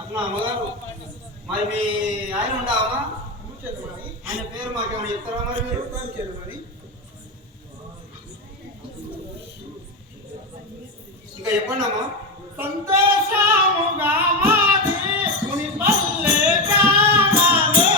అట్లా అమ్మగారు మరి మీ ఆయన ఉండవా? ఆయన పేరు మాకేమైనా చెప్తారా మరి మీరు? ఇంకా చెప్పండి అమ్మా. సంతోషముగా మాది మునిపల్లె గ్రామము.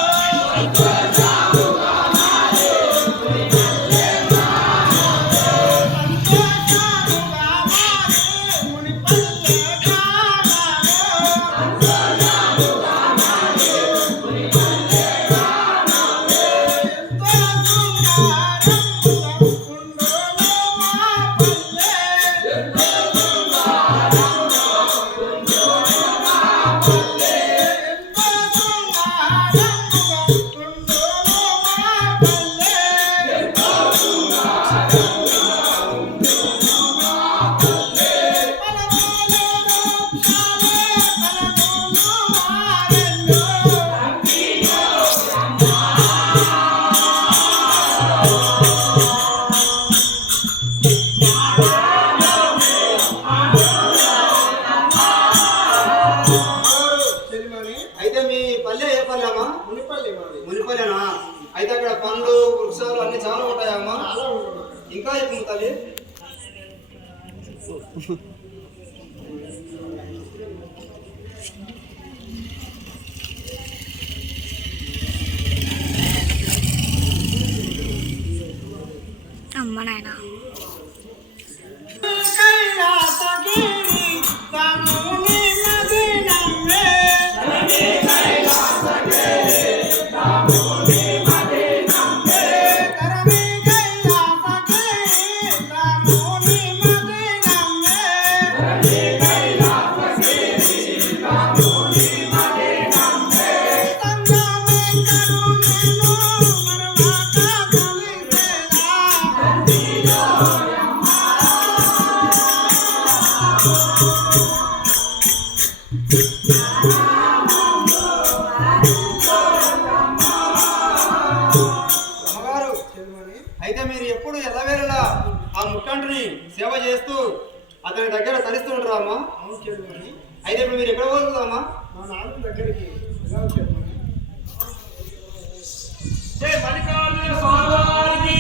అయితే మీ పల్లె ఏ పల్లె అమ్మా? మునిపల్లెనా? అయితే అక్కడ పండ్లు వృక్షాలు అన్ని చాలా ఉంటాయమ్మా. ఇంకా ఎక్కువ తల్లి. అమ్మ నాయన అయితే మీరు ఎప్పుడు ఎల్లవేళలా ఆ ముక్కంటిని సేవ చేస్తూ అతని దగ్గర తరిస్తూ ఉంటారా అమ్మా? అయితే ఇప్పుడు మీరు ఎక్కడ పోతుందమ్మా? జై మల్లికార్జున స్వామి వారికి